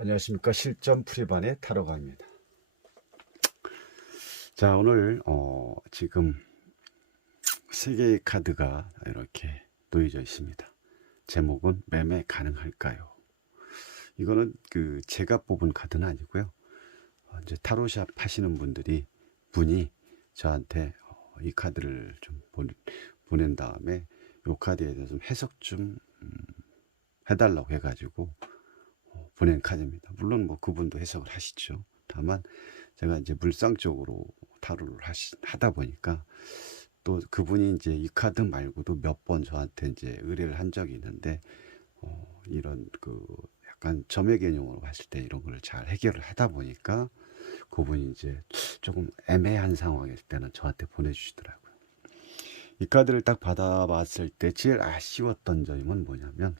안녕하십니까. 실전 풀이반의 타로가입니다. 자, 오늘 지금 세 개의 카드가 이렇게 놓여져 있습니다. 제목은 매매 가능할까요? 이거는 제가 뽑은 카드는 아니고요. 이제 타로샵 하시는 분이 저한테 이 카드를 좀 보낸 다음에 이 카드에 대해서 좀 해석 좀 해달라고 해가지고 보낸 카드입니다. 물론 뭐 그분도 해석을 하시죠. 다만 제가 이제 물상적으로 타로를 하다 보니까 또 그분이 이제 이 카드 말고도 몇 번 저한테 이제 의뢰를 한 적이 있는데 이런 약간 점의 개념으로 봤을 때 이런 걸 잘 해결을 하다 보니까 그분이 이제 조금 애매한 상황일 때는 저한테 보내주시더라고요. 이 카드를 딱 받아봤을 때 제일 아쉬웠던 점은 뭐냐면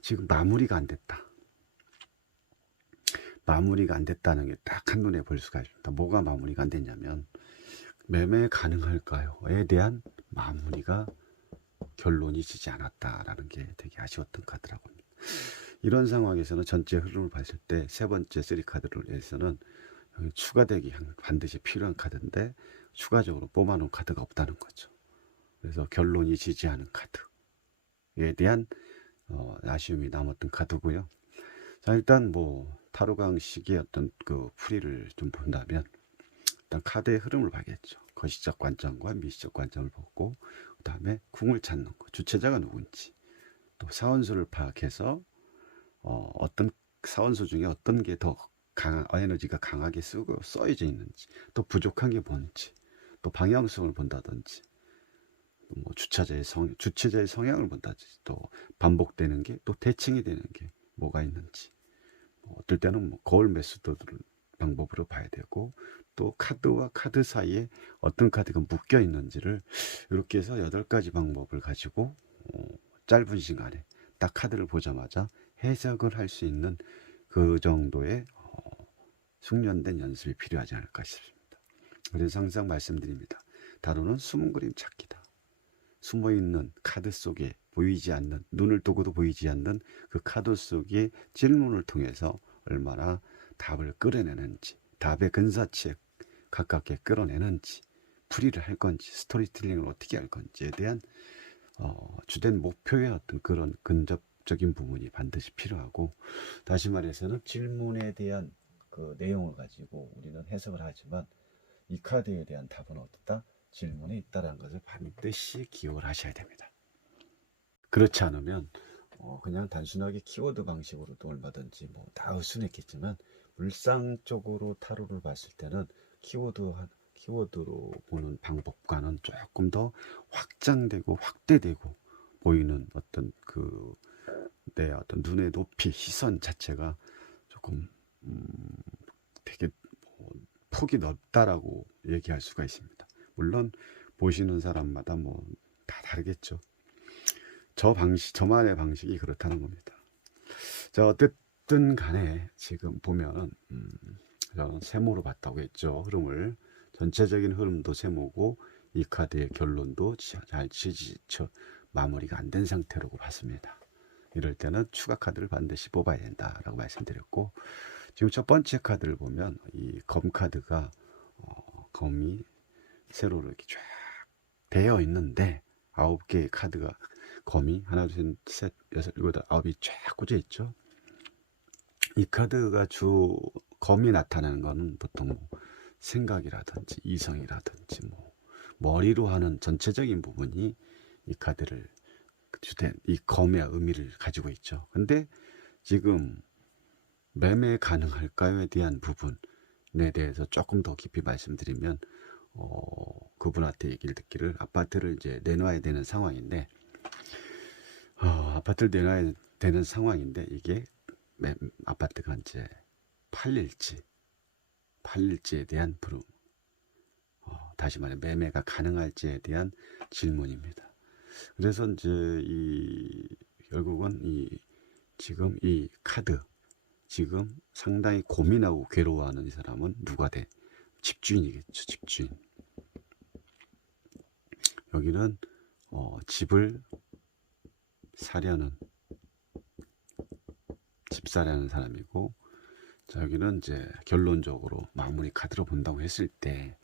지금 마무리가 안 됐다. 마무리가 안 됐다는 게 딱 한눈에 볼 수가 있습니다. 뭐가 마무리가 안 됐냐면 매매 가능할까요?에 대한 마무리가 결론이 지지 않았다라는 게 되게 아쉬웠던 카드라고 합니다. 이런 상황에서는 전체 흐름을 봤을 때 세 번째 3카드에서는 추가되기 반드시 필요한 카드인데 추가적으로 뽑아놓은 카드가 없다는 거죠. 그래서 결론이 지지 않은 카드에 대한 아쉬움이 남았던 카드고요. 자, 일단 뭐 타로강식의 어떤 풀이를 좀 본다면 일단 카드의 흐름을 봐야겠죠. 거시적 관점과 미시적 관점을 보고 그 다음에 궁을 찾는 거, 주체자가 누군지, 또 사원수를 파악해서 어떤 사원수 중에 어떤 게 더 에너지가 강하게 써져 있는지, 또 부족한 게 뭔지, 또 방향성을 본다든지, 뭐 주체자의 성향을 본다든지, 또 반복되는 게, 또 대칭이 되는 게 뭐가 있는지, 어떨 때는 뭐 거울 메소드를 방법으로 봐야 되고, 또 카드와 카드 사이에 어떤 카드가 묶여 있는지를 이렇게 해서 8가지 방법을 가지고 짧은 시간에 딱 카드를 보자마자 해석을 할 수 있는 그 정도의 숙련된 연습이 필요하지 않을까 싶습니다. 그래서 항상 말씀드립니다. 다루는 숨은 그림 찾기다. 숨어있는 카드 속에 보이지 않는, 눈을 뜨고도 보이지 않는 그 카드 속의 질문을 통해서 얼마나 답을 끌어내는지, 답의 근사치에 가깝게 끌어내는지, 풀이를 할 건지, 스토리텔링을 어떻게 할 건지에 대한 주된 목표의 어떤 그런 근접적인 부분이 반드시 필요하고, 다시 말해서는 질문에 대한 그 내용을 가지고 우리는 해석을 하지만 이 카드에 대한 답은 어떻다? 질문에 있다는 것을 반드시 기억을 하셔야 됩니다. 그렇지 않으면 그냥 단순하게 키워드 방식으로도 얼마든지 뭐 다 의순했겠지만 물상적으로 타로를 봤을 때는 키워드로 보는 방법과는 조금 더 확장되고 확대되고 보이는 어떤 내 어떤 눈의 높이, 시선 자체가 조금 되게 폭이 넓다라고 얘기할 수가 있습니다. 물론 보시는 사람마다 뭐 다 다르겠죠. 저만의 방식이 그렇다는 겁니다. 자, 어쨌든 간에 지금 보면은 저는 세모로 봤다고 했죠. 흐름을. 전체적인 흐름도 세모고 이 카드의 결론도 잘 마무리가 안 된 상태라고 봤습니다. 이럴 때는 추가 카드를 반드시 뽑아야 된다라고 말씀드렸고, 지금 첫 번째 카드를 보면 이 검 카드가 검이 세로로 이렇게 쫙 되어 있는데 9개의 카드가 검이 하나 둘 셋 여섯 일곱 여덟 아홉이 쫙 꽂혀 있죠. 이 카드가 검이 나타나는 거는 보통 뭐 생각이라든지 이성이라든지 뭐 머리로 하는 전체적인 부분이 이 카드를 주된 이 검의 의미를 가지고 있죠. 근데 지금 매매 가능할까요에 대한 부분에 대해서 조금 더 깊이 말씀드리면 그분한테 얘기를 듣기를 아파트를 이제 내놔야 되는 상황인데 아파트를 내놔야 되는 상황인데 이게 아파트가 이제 팔릴지에 대한 다시 말해 매매가 가능할지에 대한 질문입니다. 그래서 이제 결국은 지금 이 카드 지금 상당히 고민하고 괴로워하는 이 사람은 누가 돼? 집주인이겠죠. 집주인. 여기는 집을 사려는 집사라는 사람이고, 자, 여기는 이제 결론적으로 마무리 카드로 본다고 했을 때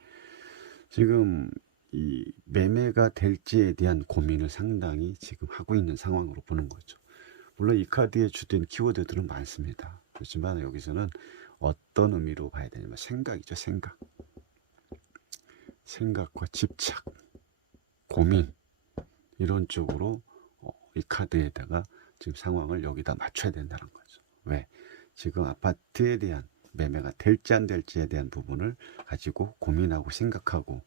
지금 이 매매가 될지에 대한 고민을 상당히 지금 하고 있는 상황으로 보는 거죠. 물론 이 카드에 주된 키워드들은 많습니다. 그렇지만 여기서는 어떤 의미로 봐야 되냐면 생각이죠. 생각과 집착, 고민, 이런 쪽으로 이 카드에다가 지금 상황을 여기다 맞춰야 된다는 거죠. 왜? 지금 아파트에 대한 매매가 될지 안 될지에 대한 부분을 가지고 고민하고 생각하고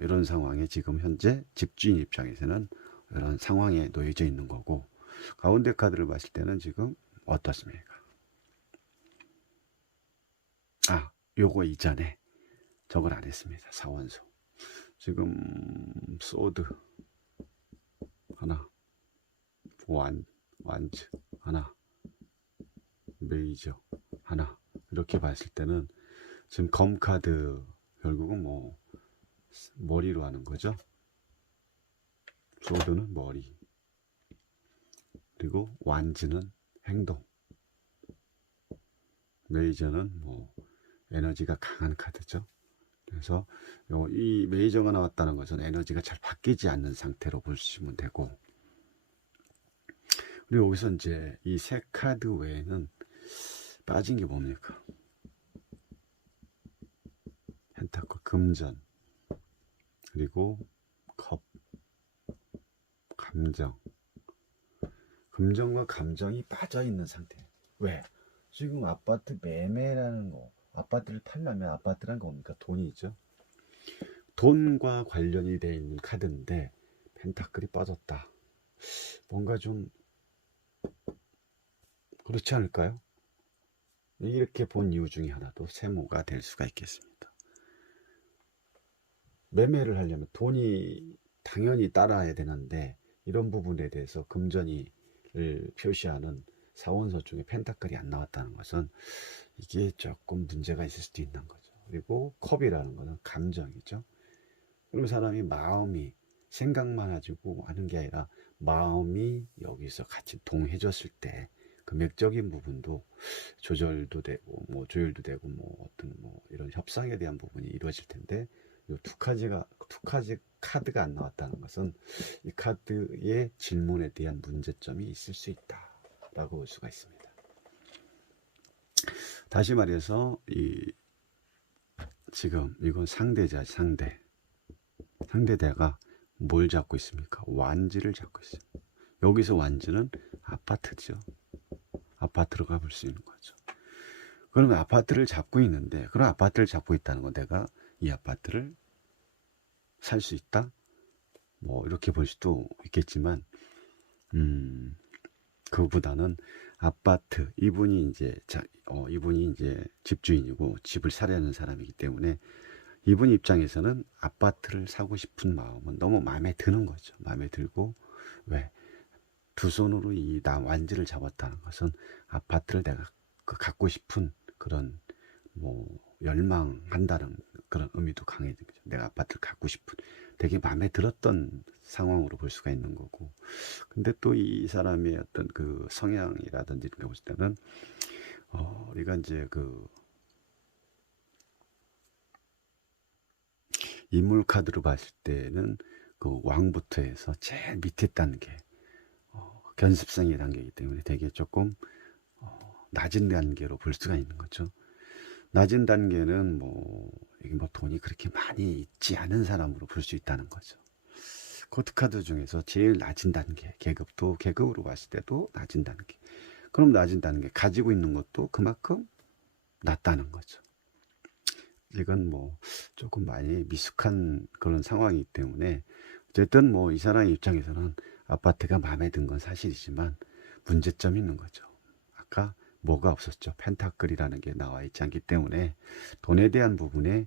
이런 상황에 지금 현재 집주인 입장에서는 이런 상황에 놓여져 있는 거고, 가운데 카드를 봤을 때는 지금 어떻습니까? 요거 이전에 저걸 안 했습니다. 사원소. 지금 소드 하나, 완즈 하나, 메이저 하나, 이렇게 봤을 때는 지금 검 카드 결국은 뭐 머리로 하는 거죠. 소드는 머리, 그리고 완즈는 행동, 메이저는 뭐 에너지가 강한 카드죠. 그래서 이 메이저가 나왔다는 것은 에너지가 잘 바뀌지 않는 상태로 보시면 되고, 그리고 여기서 이제 이 세 카드 외에는 빠진 게 뭡니까? 펜타클, 금전, 그리고 컵, 감정. 금전과 감정이 빠져 있는 상태. 왜? 지금 아파트 매매라는 거, 아파트를 팔려면 아파트란 거 뭡니까? 돈이죠. 돈과 관련이 되어 있는 카드인데 펜타클이 빠졌다. 뭔가 좀 그렇지 않을까요? 이렇게 본 이유 중에 하나도 세모가 될 수가 있겠습니다. 매매를 하려면 돈이 당연히 따라야 되는데 이런 부분에 대해서 금전을 표시하는 사원서 중에 펜타클이 안 나왔다는 것은 이게 조금 문제가 있을 수도 있는 거죠. 그리고 컵이라는 것은 감정이죠. 그리고 사람이 마음이 생각만 가지고 하는 게 아니라 마음이 여기서 같이 동해졌을 때 금액적인 부분도 조절도 되고 뭐 조율도 되고 뭐 어떤 뭐 이런 협상에 대한 부분이 이루어질 텐데, 이 두 카드가 안 나왔다는 것은 이 카드의 질문에 대한 문제점이 있을 수 있다라고 볼 수가 있습니다. 다시 말해서 지금 이건 상대자, 상대대가 뭘 잡고 있습니까? 완지를 잡고 있어요. 여기서 완지는 아파트죠. 아파트로 가볼 수 있는 거죠. 그러면 아파트를 잡고 있는데, 그런 아파트를 잡고 있다는 건 내가 이 아파트를 살 수 있다? 뭐 이렇게 볼 수도 있겠지만, 그보다는 아파트, 이분이 이제 집주인이고 집을 사려는 사람이기 때문에 이분 입장에서는 아파트를 사고 싶은 마음은 너무 마음에 드는 거죠. 마음에 들고, 왜? 두 손으로 이 완지를 잡았다는 것은 아파트를 내가 갖고 싶은 그런 뭐 열망한다는 그런 의미도 강해진 거죠. 내가 아파트를 갖고 싶은, 되게 마음에 들었던 상황으로 볼 수가 있는 거고. 근데 또 이 사람의 어떤 그 성향이라든지 이런 거 볼 때는 우리가 이제 그 인물 카드로 봤을 때는 그 왕부터 해서 제일 밑에 단계, 견습생의 단계이기 때문에 되게 조금 낮은 단계로 볼 수가 있는 거죠. 낮은 단계는 이게 돈이 그렇게 많이 있지 않은 사람으로 볼 수 있다는 거죠. 코드카드 중에서 제일 낮은 단계, 계급으로 봤을 때도 낮은 단계. 그럼 낮은 단계, 가지고 있는 것도 그만큼 낮다는 거죠. 이건 조금 많이 미숙한 그런 상황이기 때문에, 어쨌든 이 사람의 입장에서는 아파트가 마음에 든 건 사실이지만 문제점이 있는 거죠. 아까 뭐가 없었죠? 펜타클이라는 게 나와 있지 않기 때문에 돈에 대한 부분에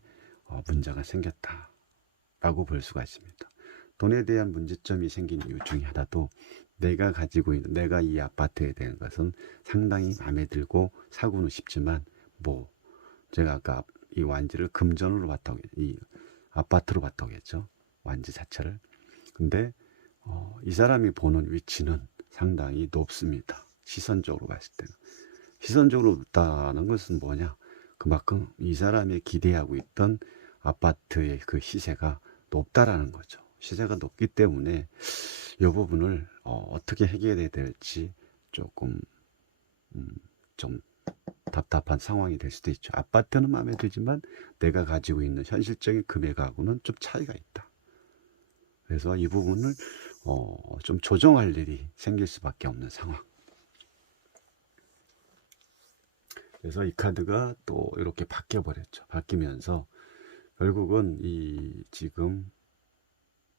문제가 생겼다라고 볼 수가 있습니다. 돈에 대한 문제점이 생긴 이유 중에 하나도 내가 가지고 있는, 내가 이 아파트에 대한 것은 상당히 마음에 들고 사고는 싶지만 제가 아까 이 완지를 금전으로 봤다고, 이 아파트로 봤다고 했죠. 완지 자체를. 근데 이 사람이 보는 위치는 상당히 높습니다. 시선적으로 봤을 때는. 시선적으로 봤다는 것은 뭐냐? 그만큼 이 사람이 기대하고 있던 아파트의 그 시세가 높다라는 거죠. 시세가 높기 때문에 이 부분을 어떻게 해결해야 될지 조금 좀 답답한 상황이 될 수도 있죠. 아파트는 마음에 들지만 내가 가지고 있는 현실적인 금액하고는 좀 차이가 있다. 그래서 이 부분을 좀 조정할 일이 생길 수밖에 없는 상황. 그래서 이 카드가 또 이렇게 바뀌어 버렸죠. 바뀌면서 결국은 이 지금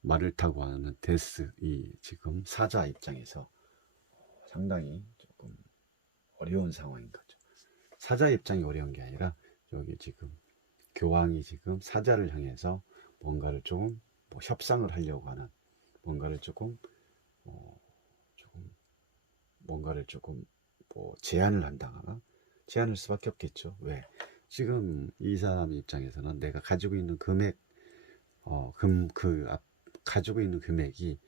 말을 타고 하는 데스, 이 지금 사자 입장에서 상당히 조금 어려운 상황인 거죠. 사자 입장이 어려운 게 아니라 여기 지금 교황이 지금 사자를 향해서 뭔가를 조금 협상을 하려고 하는, 뭔가를 조금 뭔가를 조금 제안을 한다거나, 제안할 수밖에 없겠죠. 왜? 지금 이 사람 입장에서는 내가 가지고 있는 금액, 가지고 있는 금액이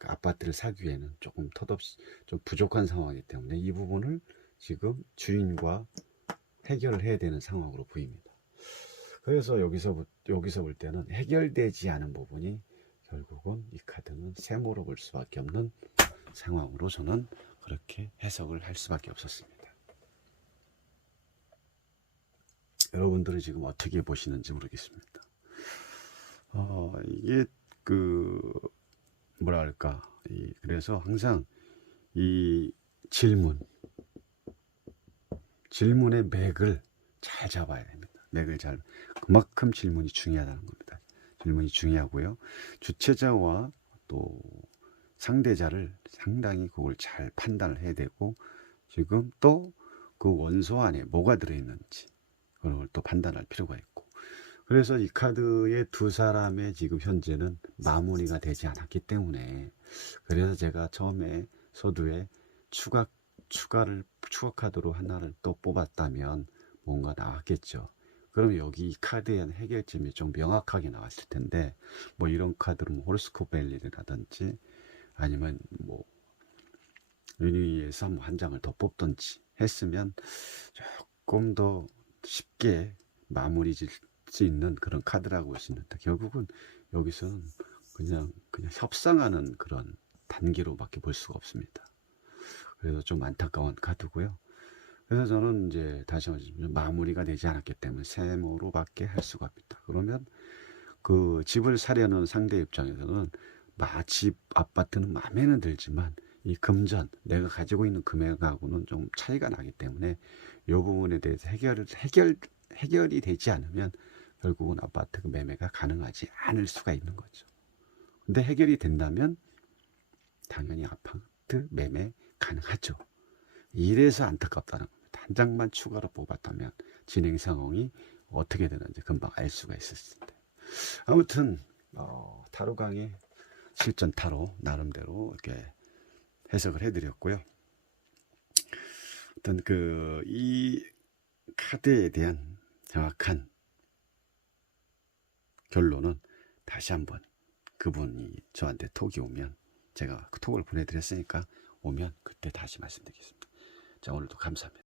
아파트를 사기에는 조금 턱없이 좀 부족한 상황이기 때문에 이 부분을 지금 주인과 해결을 해야 되는 상황으로 보입니다. 그래서 여기서 볼 때는 해결되지 않은 부분이 결국은 이 카드는 세모로 볼 수밖에 없는 상황으로 저는 그렇게 해석을 할 수밖에 없었습니다. 여러분들은 지금 어떻게 보시는지 모르겠습니다. 이게 뭐랄까, 그래서 항상 이 질문의 맥을 잘 잡아야 됩니다. 그만큼 질문이 중요하다는 겁니다. 질문이 중요하고요. 주체자와 또 상대자를 상당히 그걸 잘 판단을 해야 되고, 지금 또 그 원소 안에 뭐가 들어있는지 그걸 또 판단할 필요가 있고, 그래서 이 카드의 두 사람의 지금 현재는 마무리가 되지 않았기 때문에, 그래서 제가 처음에 서두에 추가 카드로 하나를 또 뽑았다면 뭔가 나왔겠죠. 그럼 여기 이 카드에 대한 해결점이 좀 명확하게 나왔을 텐데, 뭐 이런 카드로 홀스코 벨리라든지 아니면 유니에서 한 장을 더 뽑든지 했으면 조금 더 쉽게 마무리 질 수 있는 그런 카드라고 볼 수 있는데, 결국은 여기서는 그냥 협상하는 그런 단계로밖에 볼 수가 없습니다. 그래서 좀 안타까운 카드고요. 그래서 저는 이제 다시 말씀드리면 마무리가 되지 않았기 때문에 세모로밖에 할 수가 없다. 그러면 그 집을 사려는 상대 입장에서는 집 아파트는 마음에는 들지만 이 금전, 내가 가지고 있는 금액하고는 좀 차이가 나기 때문에 이 부분에 대해서 해결이 되지 않으면 결국은 아파트 매매가 가능하지 않을 수가 있는 거죠. 근데 해결이 된다면 당연히 아파트 매매 가능하죠. 이래서 안타깝다는 겁니다. 한 장만 추가로 뽑았다면 진행 상황이 어떻게 되는지 금방 알 수가 있었을 텐데. 아무튼 타로 강의 실전 타로 나름대로 이렇게 해석을 해드렸고요. 어떤 이 카드에 대한 정확한 결론은 다시 한번 그분이 저한테 톡이 오면, 제가 그 톡을 보내드렸으니까 오면 그때 다시 말씀드리겠습니다. 자, 오늘도 감사합니다.